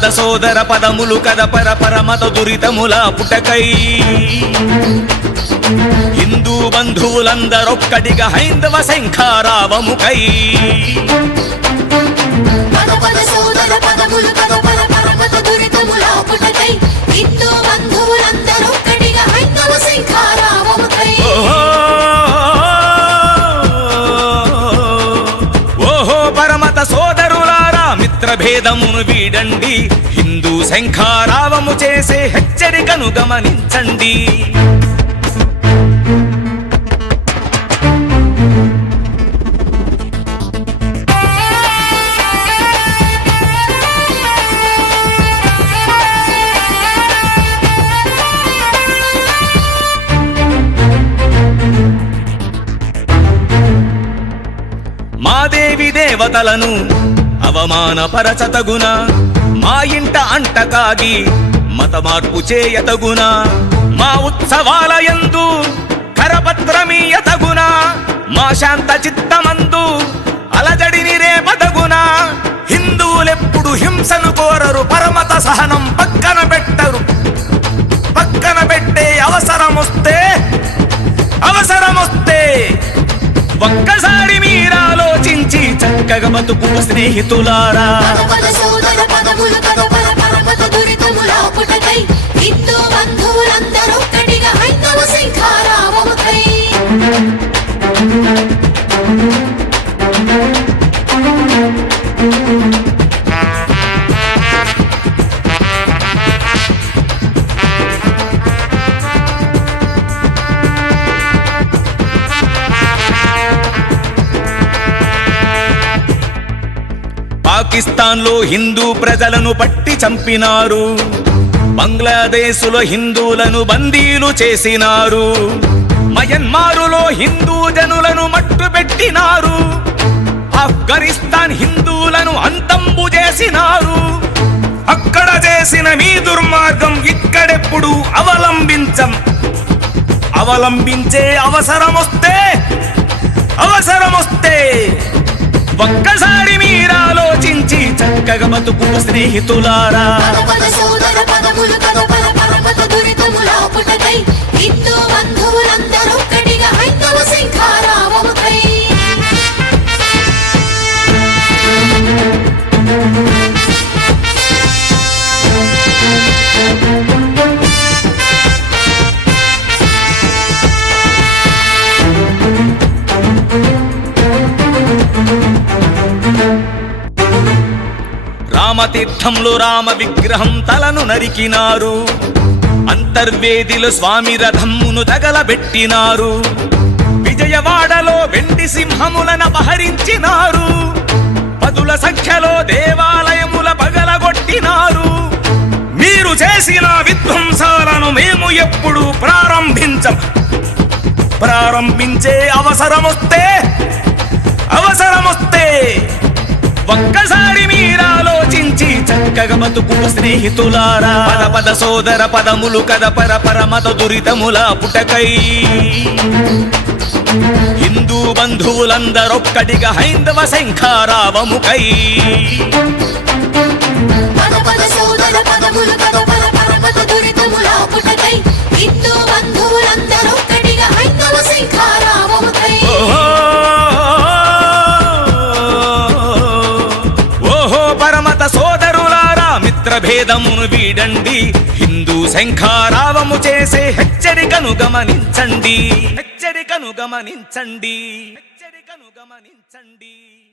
పద సోదర పదములు కద పర పరమత దురితముల పుటకై. హిందూ బంధువులందరొక్కటిగా హైందవ శంఖారావముకై. పద పద సోదర పదములు పద భేదమును వీడండి. హిందూ శంఖారావము చేసే హెచ్చరికను గమనించండి. మాదేవి దేవతలను అవమానపరచతగున మా ఇంట అంటకాగి మత మార్పు చేయతగున మా ఉత్సవాల యందు కరపత్రమీయతగున మా శాంత చిత్తమందు అలజడిని రేపతగున హిందువులెప్పుడు హింసను కోరరు పరమత సహనం పక్కన పెట్టరు. పక్కన పెట్టే అవసరమొస్తే అవసరమొస్తే ఒక్కసారి మీరు చక్కగా బతుకు స్నేహితులారా. పాకిస్తాన్లో హిందూ ప్రజలను పట్టి చంపినారు. బంగ్లాదేశులో హిందువులను బందీలు చేసినారు. మయన్మారులో హిందూ జనులను మట్టు పెట్టినారు. ఆఫ్ఘనిస్తాన్ హిందువులను అంతంబు చేసినారు. అక్కడ చేసిన మీ దుర్మార్గం ఇక్కడెప్పుడు అవలంబించం. అవలంబించే అవసరం వస్తే అవసరం వస్తే ఒక్కసారి మీరాలోచించి చక్కగా బతుకు స్నేహితులారా. రామతీర్థంలో రామ విగ్రహం తలను నరికినారు. అంతర్వేదిలో స్వామి రథమును తగలబెట్టినారు. విజయవాడలో వెండి సింహములను అపహరించినారు. పదుల సంఖ్యలో దేవాలయముల పగలగొట్టినారు. మీరు చేసిన విధ్వంసాలను మేము ఎప్పుడు ప్రారంభించం. ప్రారంభించే అవసరమొస్తే అవసరమొస్తే ఒక్కసారి మీరాలోచించి చక్కగా బతుకు స్నేహితులారా. పద పద సోదర పదములు కద పర పరమత దురితముల పుటకై. హిందూ బంధువులందరొక్కటిగా హైందవ శంఖారావముకై. పద పద సోదర పదములు కద పర గోత్రభేదమును వీడండి. హిందూ శంఖారావము చేసే హెచ్చరికను గమనించండి. హెచ్చరికను గమనించండి. హెచ్చరికను గమనించండి.